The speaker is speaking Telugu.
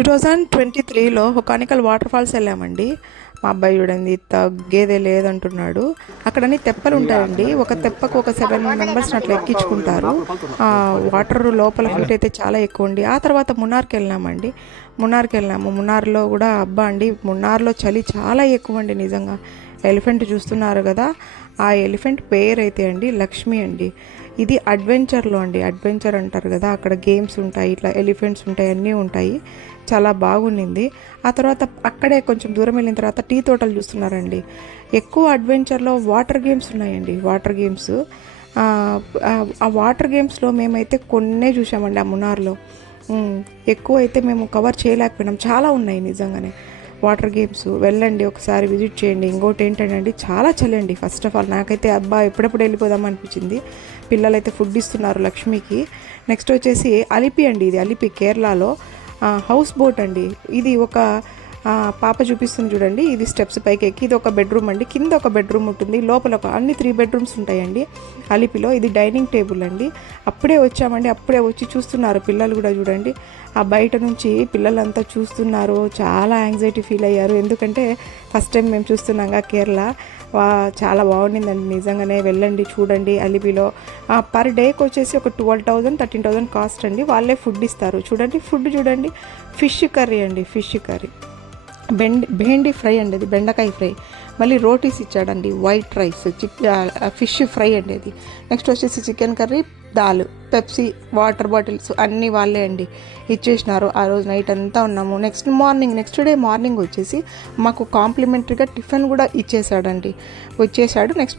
2023లో హొకానికల్ వాటర్ ఫాల్స్ వెళ్ళామండి. మా అబ్బాయి చూడండి తగ్గేదే లేదంటున్నాడు. అక్కడన్ని తెప్పలు ఉంటాయండి. ఒక తెప్పకు ఒక 7 మెంబర్స్ని అట్లా ఎక్కించుకుంటారు. వాటర్ లోపల హీట్ అయితే చాలా ఎక్కువ అండి. ఆ తర్వాత మున్నార్కి వెళ్ళామండి. మున్నార్లో కూడా అబ్బా అండి, మున్నార్లో చలి చాలా ఎక్కువ అండి నిజంగా. ఎలిఫెంట్ చూస్తున్నారు కదా, ఆ ఎలిఫెంట్ పేరు అయితే అండి లక్ష్మి అండి. ఇది అడ్వెంచర్లో అండి, అడ్వెంచర్ అంటారు కదా, అక్కడ గేమ్స్ ఉంటాయి, ఇట్లా ఎలిఫెంట్స్ ఉంటాయి, అన్నీ ఉంటాయి. చాలా బాగుండింది. ఆ తర్వాత అక్కడే కొంచెం దూరం వెళ్ళిన తర్వాత టీ తోటలు చూస్తున్నారండి. ఎక్కువ అడ్వెంచర్లో వాటర్ గేమ్స్ ఉన్నాయండి, వాటర్ గేమ్స్. ఆ వాటర్ గేమ్స్లో మేమైతే కొన్నే చూసామండి ఆ మునార్లో. ఎక్కువ అయితే మేము కవర్ చేయలేకపోయినాం, చాలా ఉన్నాయి నిజంగానే వాటర్ గేమ్స్. వెళ్ళండి ఒకసారి, విజిట్ చేయండి. ఇంకోటి ఏంటంటే చాలా చల్లండి. ఫస్ట్ ఆఫ్ ఆల్ నాకైతే అబ్బా ఎప్పుడెప్పుడు వెళ్ళిపోదాం అనిపించింది. పిల్లలైతే ఫుడ్ ఇస్తున్నారు లక్ష్మికి. నెక్స్ట్ వచ్చేసి అలిపి అండి, ఇది అలిపి కేరళలో హౌస్ బోట్ అండి. ఇది ఒక పాప చూపిస్తుంది చూడండి, ఇది స్టెప్స్ పైకి ఎక్కి, ఇది ఒక బెడ్రూమ్ అండి, కింద ఒక బెడ్రూమ్ ఉంటుంది, లోపల అన్ని 3 బెడ్రూమ్స్ ఉంటాయండి అలిపిలో. ఇది డైనింగ్ టేబుల్ అండి. అప్పుడే వచ్చామండి, అప్పుడే వచ్చి చూస్తున్నారు పిల్లలు కూడా చూడండి. ఆ బయట నుంచి పిల్లలంతా చూస్తున్నారు, చాలా యాంగ్జైటీ ఫీల్ అయ్యారు. ఎందుకంటే ఫస్ట్ టైం మేము చూస్తున్నాగా కేరళ. చాలా బాగుండిందండి నిజంగానే. వెళ్ళండి చూడండి అలిపిలో. పర్ డేకి వచ్చేసి ఒక 12,000 13,000 కాస్ట్ అండి. వాళ్ళే ఫుడ్ ఇస్తారు. చూడండి ఫుడ్ చూడండి, ఫిష్ కర్రీ అండి, ఫిష్ కర్రీ, భేండి ఫ్రై అండి, అది బెండకాయ ఫ్రై. మళ్ళీ రోటీస్ ఇచ్చాడండి, వైట్ రైస్, ఫిష్ ఫ్రై అండి అది. నెక్స్ట్ వచ్చేసి chicken curry, dal, Pepsi, water bottles అన్నీ వాళ్ళే అండి ఇచ్చేసినారు. ఆ రోజు నైట్ అంతా ఉన్నాము. నెక్స్ట్ డే మార్నింగ్ వచ్చేసి మాకు కాంప్లిమెంటరీగా టిఫిన్ కూడా వచ్చేసాడు. Next day